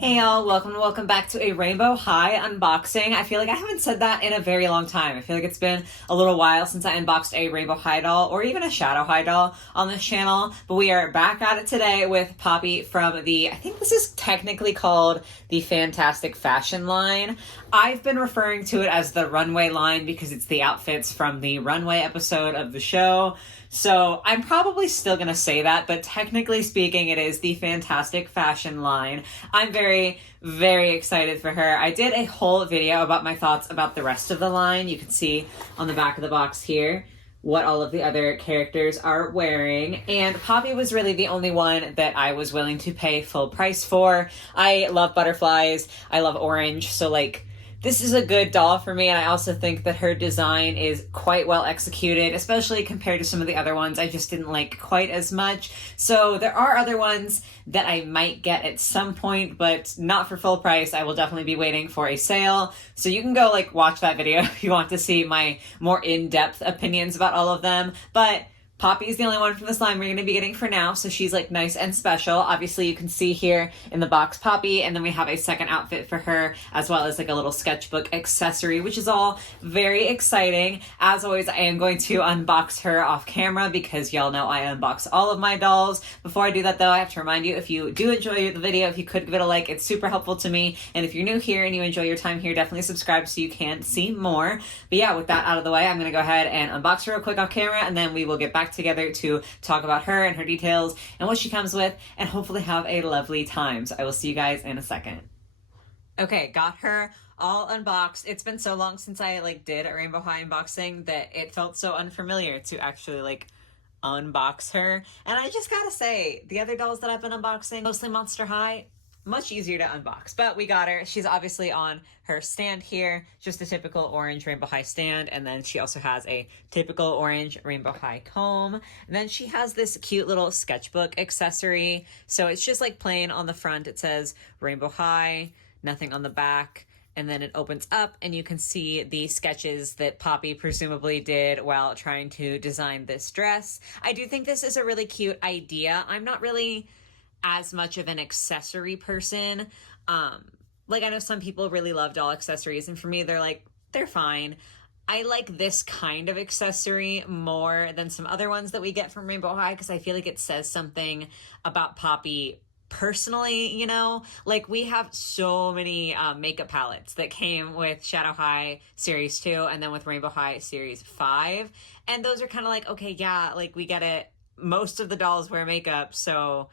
Hey y'all, welcome back to a Rainbow High unboxing. I feel like I haven't said that in a very long time. I feel like it's been a little while since I unboxed a Rainbow High doll or even a Shadow High doll on this channel, but we are back at it today with Poppy from I think this is technically called the Fantastic Fashion line. I've been referring to it as the Runway line because it's the outfits from the Runway episode of the show. So I'm probably still going to say that, but technically speaking, it is the Fantastic Fashion line. I'm very, very excited for her. I did a whole video about my thoughts about the rest of the line. You can see on the back of the box here what all of the other characters are wearing. And Poppy was really the only one that I was willing to pay full price for. I love butterflies. I love orange. So this is a good doll for me, and I also think that her design is quite well executed, especially compared to some of the other ones I just didn't like quite as much. So there are other ones that I might get at some point, but not for full price. I will definitely be waiting for a sale. So you can go watch that video if you want to see my more in-depth opinions about all of them. But Poppy's the only one from this line we're going to be getting for now, so she's nice and special. Obviously, you can see here in the box Poppy, and then we have a second outfit for her, as well as a little sketchbook accessory, which is all very exciting. As always, I am going to unbox her off camera because y'all know I unbox all of my dolls. Before I do that, though, I have to remind you, if you do enjoy the video, if you could give it a like, it's super helpful to me. And if you're new here and you enjoy your time here, definitely subscribe so you can see more. But yeah, with that out of the way, I'm going to go ahead and unbox her real quick off camera, and then we will get back together to talk about her and her details and what she comes with, and hopefully have a lovely time. So I will see you guys in a second. Okay, got her all unboxed. It's been so long since I did a Rainbow High unboxing that it felt so unfamiliar to actually unbox her. And I just gotta say, the other dolls that I've been unboxing, mostly Monster High, much easier to unbox. But we got her. She's obviously on her stand here, just a typical orange Rainbow High stand, and then she also has a typical orange Rainbow High comb. And then she has this cute little sketchbook accessory. So it's just plain on the front. It says Rainbow High, nothing on the back. And then it opens up and you can see the sketches that Poppy presumably did while trying to design this dress. I do think this is a really cute idea. I'm not really as much of an accessory person. I know some people really love doll accessories, and for me, they're fine. I like this kind of accessory more than some other ones that we get from Rainbow High because I feel like it says something about Poppy personally, we have so many makeup palettes that came with Shadow High Series 2 and then with Rainbow High Series 5. And those are kind of okay, yeah, we get it. Most of the dolls wear makeup, so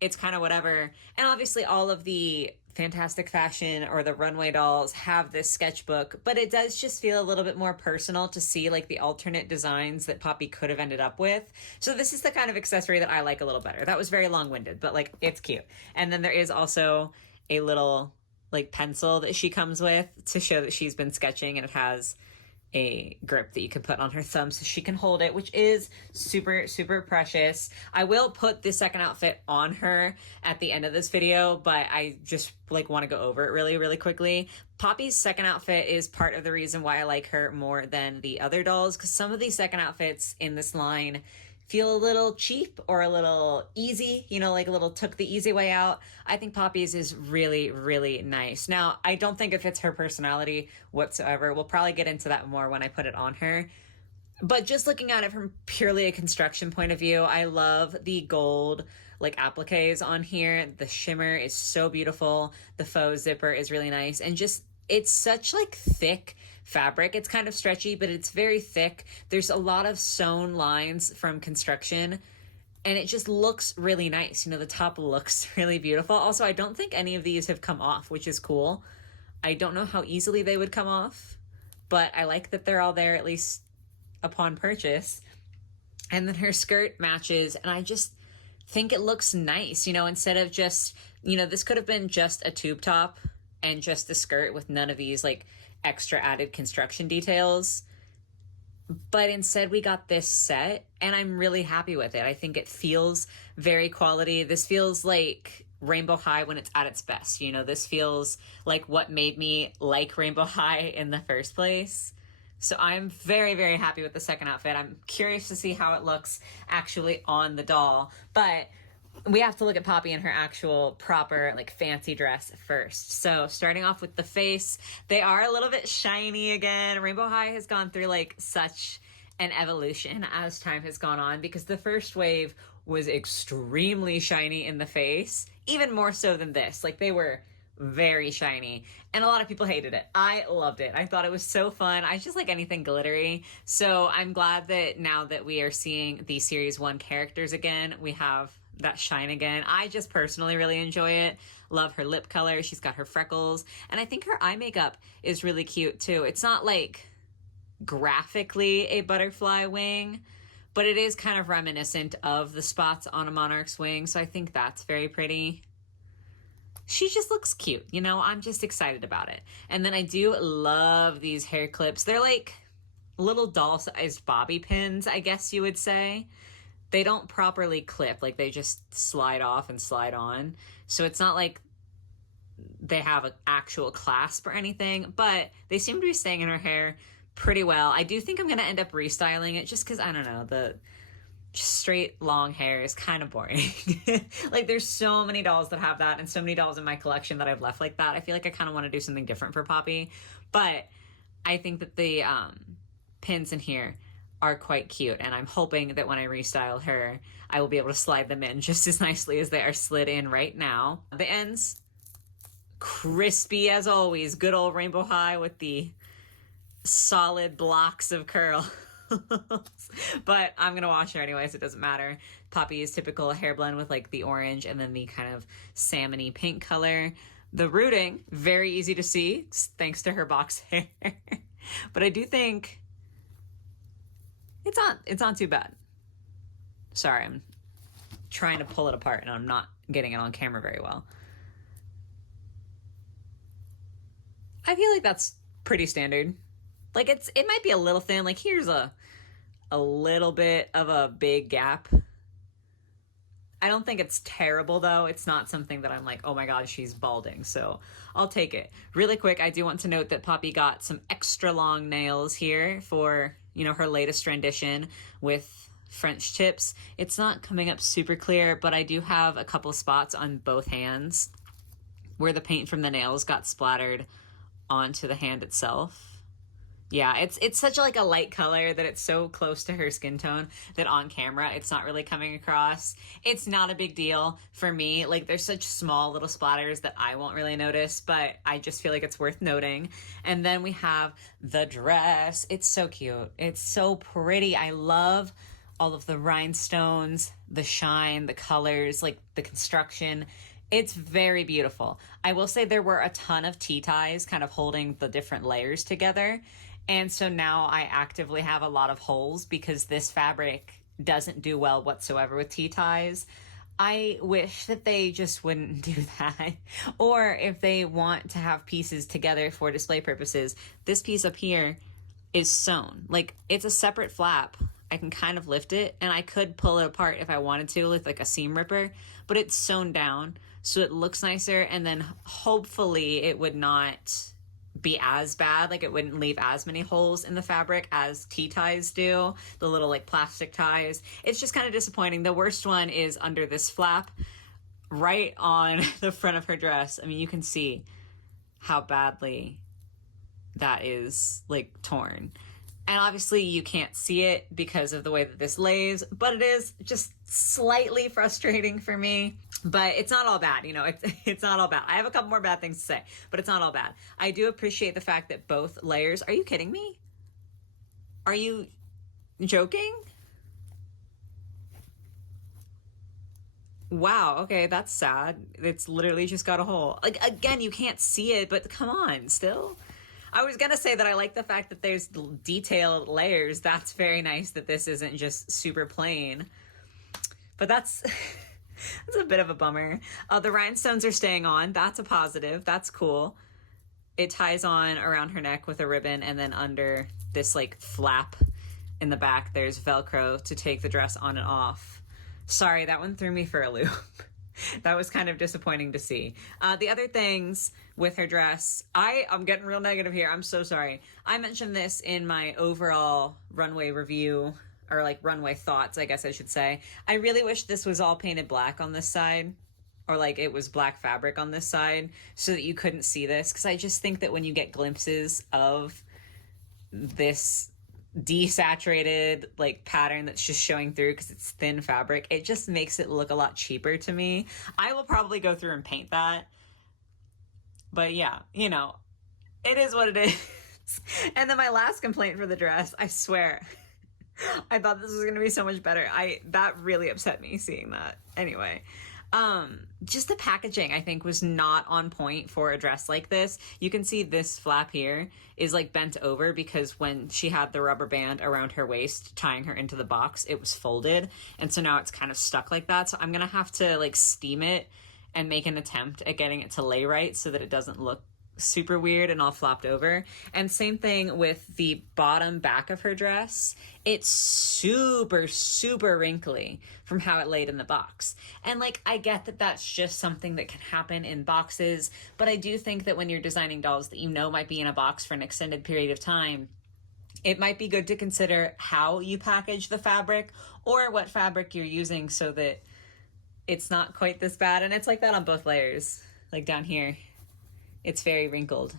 it's kind of whatever. And obviously all of the Fantastic Fashion or the Runway dolls have this sketchbook, but it does just feel a little bit more personal to see the alternate designs that Poppy could have ended up with. So this is the kind of accessory that I like a little better. That was very long-winded, but it's cute. And then there is also a little pencil that she comes with to show that she's been sketching, and it has a grip that you can put on her thumb so she can hold it, which is super, super precious. I will put the second outfit on her at the end of this video, but I just want to go over it really, really quickly. Poppy's second outfit is part of the reason why I like her more than the other dolls, because some of these second outfits in this line feel a little cheap or a little easy, a little took the easy way out. I think Poppy's is really, really nice. Now, I don't think it fits her personality whatsoever. We'll probably get into that more when I put it on her. But just looking at it from purely a construction point of view, I love the gold appliques on here. The shimmer is so beautiful. The faux zipper is really nice. And just, it's such thick fabric. It's kind of stretchy, but it's very thick. There's a lot of sewn lines from construction, and it just looks really nice. The top looks really beautiful. Also, I don't think any of these have come off, which is cool. I don't know how easily they would come off, but I like that they're all there, at least upon purchase. And then her skirt matches, and I just think it looks nice, instead of just, this could have been just a tube top and just the skirt with none of these extra added construction details, but instead we got this set, and I'm really happy with it. I think it feels very quality. This feels like Rainbow High when it's at its best. This feels like what made me like Rainbow High in the first place. So I'm very, very happy with the second outfit. I'm curious to see how it looks actually on the doll, but we have to look at Poppy in her actual proper like fancy dress first. So starting off with the face, they are a little bit shiny again. Rainbow High has gone through like such an evolution as time has gone on, because the first wave was extremely shiny in the face, even more so than this. Like they were very shiny, and a lot of people hated it. I loved it. I thought it was so fun. I just like anything glittery. So I'm glad that now that we are seeing the series 1 characters again, we have that shine again. I just personally really enjoy it. Love her lip color. She's got her freckles, and I think her eye makeup is really cute too. It's not like graphically a butterfly wing, but it is kind of reminiscent of the spots on a monarch's wing, so I think that's very pretty. She just looks cute, you know? I'm just excited about it. And then I do love these hair clips. They're like little doll-sized bobby pins, I guess you would say. They don't properly clip, like they just slide off and slide on. So it's not like they have an actual clasp or anything, but they seem to be staying in her hair pretty well. I do think I'm going to end up restyling it just because, I don't know, the straight long hair is kind of boring. Like there's so many dolls that have that, and so many dolls in my collection that I've left like that. I feel like I kind of want to do something different for Poppy, but I think that the pins in here are quite cute, and I'm hoping that when I restyle her, I will be able to slide them in just as nicely as they are slid in right now. The ends, crispy as always. Good old Rainbow High with the solid blocks of curl. But I'm gonna wash her anyway, so it doesn't matter. Poppy is typical hair blend with like the orange and then the kind of salmony pink color. The rooting, very easy to see thanks to her box hair. But I do think it's not too bad. Sorry, I'm trying to pull it apart and I'm not getting it on camera very well. I feel like that's pretty standard. Like it might be a little thin. Like here's a little bit of a big gap. I don't think it's terrible though. It's not something that I'm like, oh my God, she's balding. So I'll take it. Really quick, I do want to note that Poppy got some extra long nails here for, you know, her latest rendition with French tips. It's not coming up super clear, but I do have a couple spots on both hands where the paint from the nails got splattered onto the hand itself. Yeah, it's such like a light color that it's so close to her skin tone that on camera it's not really coming across. It's not a big deal for me. Like there's such small little splatters that I won't really notice, but I just feel like it's worth noting. And then we have the dress. It's so cute. It's so pretty. I love all of the rhinestones, the shine, the colors, like the construction. It's very beautiful. I will say there were a ton of tea ties kind of holding the different layers together. And so now I actively have a lot of holes because this fabric doesn't do well whatsoever with tea ties. I wish that they just wouldn't do that. Or if they want to have pieces together for display purposes, this piece up here is sewn. Like it's a separate flap. I can kind of lift it and I could pull it apart if I wanted to with like a seam ripper, but it's sewn down so it looks nicer, and then hopefully it would not be as bad, like it wouldn't leave as many holes in the fabric as tea ties do, the little like plastic ties. It's just kind of disappointing. The worst one is under this flap right on the front of her dress. I mean, you can see how badly that is like torn. And obviously you can't see it because of the way that this lays, but it is just slightly frustrating for me. But it's not all bad, you know, it's not all bad. I have a couple more bad things to say, but it's not all bad. I do appreciate the fact that both layers, are you kidding me? Are you joking? Wow, okay, that's sad. It's literally just got a hole. Like, again, you can't see it, but come on, still. I was gonna say that I like the fact that there's detailed layers. That's very nice that this isn't just super plain. But that's... It's a bit of a bummer. The rhinestones are staying on. That's a positive. That's cool. It ties on around her neck with a ribbon, and then under this like flap in the back, there's Velcro to take the dress on and off. Sorry, that one threw me for a loop. That was kind of disappointing to see. The other things with her dress, I'm getting real negative here. I'm so sorry. I mentioned this in my overall runway review or like runway thoughts, I guess I should say. I really wish this was all painted black on this side, or like it was black fabric on this side so that you couldn't see this, because I just think that when you get glimpses of this desaturated like pattern that's just showing through because it's thin fabric, it just makes it look a lot cheaper to me. I will probably go through and paint that, but yeah, you know, it is what it is. And then my last complaint for the dress, I swear, I thought this was going to be so much better. That really upset me seeing that. Anyway, just the packaging, I think, was not on point for a dress like this. You can see this flap here is like bent over because when she had the rubber band around her waist tying her into the box, it was folded. And so now it's kind of stuck like that. So I'm going to have to like steam it and make an attempt at getting it to lay right so that it doesn't look super weird and all flopped over. And same thing with the bottom back of her dress. It's super wrinkly from how it laid in the box. And like, I get that that's just something that can happen in boxes, but I do think that when you're designing dolls that you know might be in a box for an extended period of time, it might be good to consider how you package the fabric or what fabric you're using so that it's not quite this bad. And it's like that on both layers, like down here. It's very wrinkled.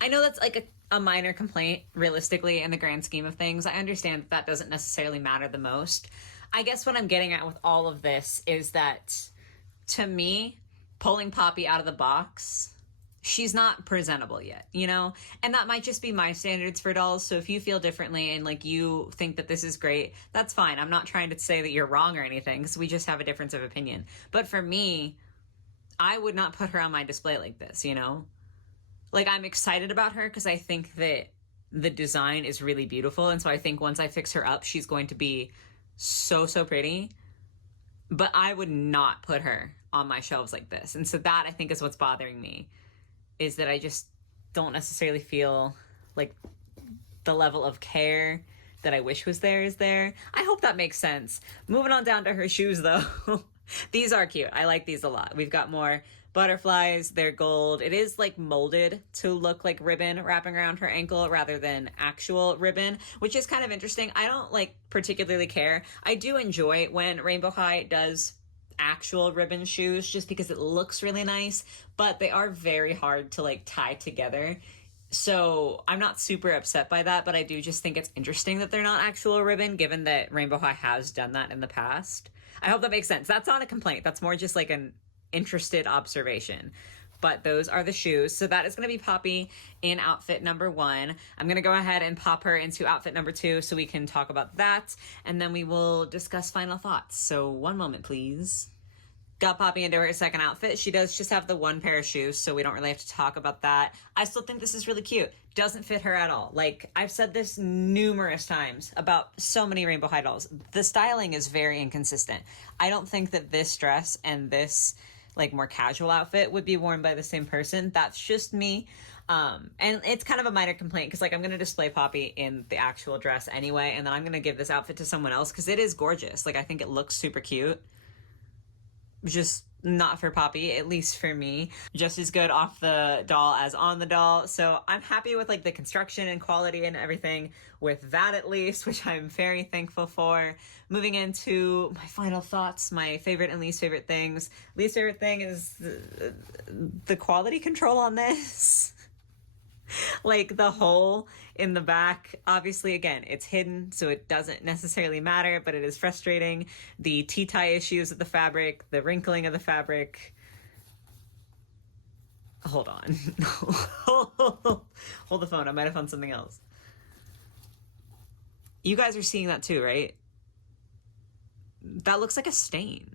I know that's like a minor complaint, realistically, in the grand scheme of things. I understand that that doesn't necessarily matter the most. I guess what I'm getting at with all of this is that, to me, pulling Poppy out of the box, she's not presentable yet, you know? And that might just be my standards for dolls, so if you feel differently and like you think that this is great, that's fine. I'm not trying to say that you're wrong or anything, because we just have a difference of opinion. But for me, I would not put her on my display like this, you know? Like, I'm excited about her because I think that the design is really beautiful. And so I think once I fix her up, she's going to be so pretty. But I would not put her on my shelves like this. And so that, I think, is what's bothering me, is that I just don't necessarily feel like the level of care that I wish was there is there. I hope that makes sense. Moving on down to her shoes, though. These are cute. I like these a lot. We've got more butterflies. They're gold. It is like molded to look like ribbon wrapping around her ankle rather than actual ribbon, which is kind of interesting. I don't like particularly care. I do enjoy when Rainbow High does actual ribbon shoes just because it looks really nice, but they are very hard to like tie together. So I'm not super upset by that, but I do just think it's interesting that they're not actual ribbon, given that Rainbow High has done that in the past. I hope that makes sense. That's not a complaint. That's more just like an interested observation. But those are the shoes. So that is going to be Poppy in outfit number 1. I'm going to go ahead and pop her into outfit number 2 so we can talk about that. And then we will discuss final thoughts. So one moment, please. Got Poppy into her second outfit. She does just have the one pair of shoes, so we don't really have to talk about that. I still think this is really cute. Doesn't fit her at all. Like, I've said this numerous times about so many Rainbow High dolls. The styling is very inconsistent. I don't think that this dress and this, like, more casual outfit would be worn by the same person. That's just me. And it's kind of a minor complaint because, like, I'm going to display Poppy in the actual dress anyway, and then I'm going to give this outfit to someone else because it is gorgeous. Like, I think it looks super cute. Just not for Poppy, at least for me. Just as good off the doll as on the doll. So I'm happy with like the construction and quality and everything with that, at least, which I'm very thankful for. Moving into my final thoughts, my favorite and least favorite things. Least favorite thing is the quality control on this. Like the hole in the back, obviously, again, it's hidden, so it doesn't necessarily matter, but it is frustrating. The T-tie issues of the fabric, the wrinkling of the fabric. Hold on. Hold the phone. I might have found something else. You guys are seeing that too, right? That looks like a stain.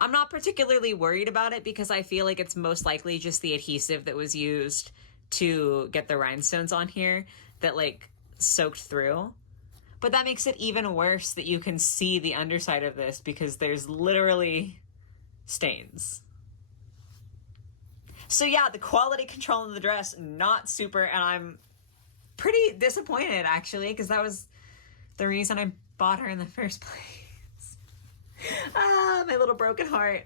I'm not particularly worried about it because I feel like it's most likely just the adhesive that was used to get the rhinestones on here that like soaked through. But that makes it even worse that you can see the underside of this because there's literally stains. So yeah, the quality control in the dress, not super, and I'm pretty disappointed actually because that was the reason I bought her in the first place. My little broken heart.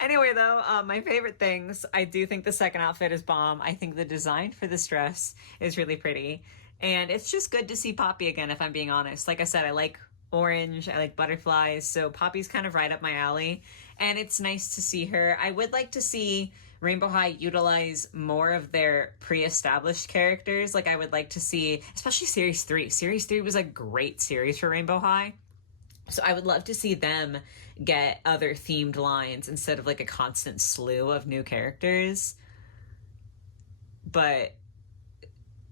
Anyway, though, my favorite things, I do think the second outfit is bomb. I think the design for this dress is really pretty. And it's just good to see Poppy again, if I'm being honest. Like I said, I like orange, I like butterflies, so Poppy's kind of right up my alley. And it's nice to see her. I would like to see Rainbow High utilize more of their pre-established characters. Like I would like to see, especially Series 3. Series 3 was a great series for Rainbow High. So I would love to see them get other themed lines instead of like a constant slew of new characters. But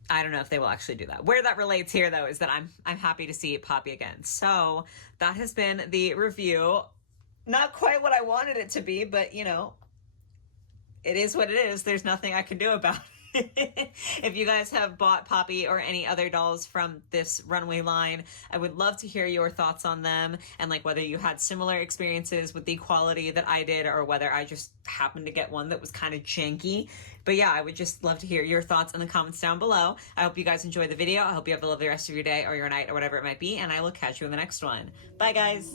I don't know if they will actually do that. Where that relates here, though, is that I'm happy to see Poppy again. So that has been the review. Not quite what I wanted it to be, but, you know, it is what it is. There's nothing I can do about it. If you guys have bought Poppy or any other dolls from this Runway line, I would love to hear your thoughts on them and like whether you had similar experiences with the quality that I did or whether I just happened to get one that was kind of janky. But yeah, I would just love to hear your thoughts in the comments down below. I hope you guys enjoyed the video. I hope you have a lovely rest of your day or your night or whatever it might be, and I will catch you in the next one. Bye, guys.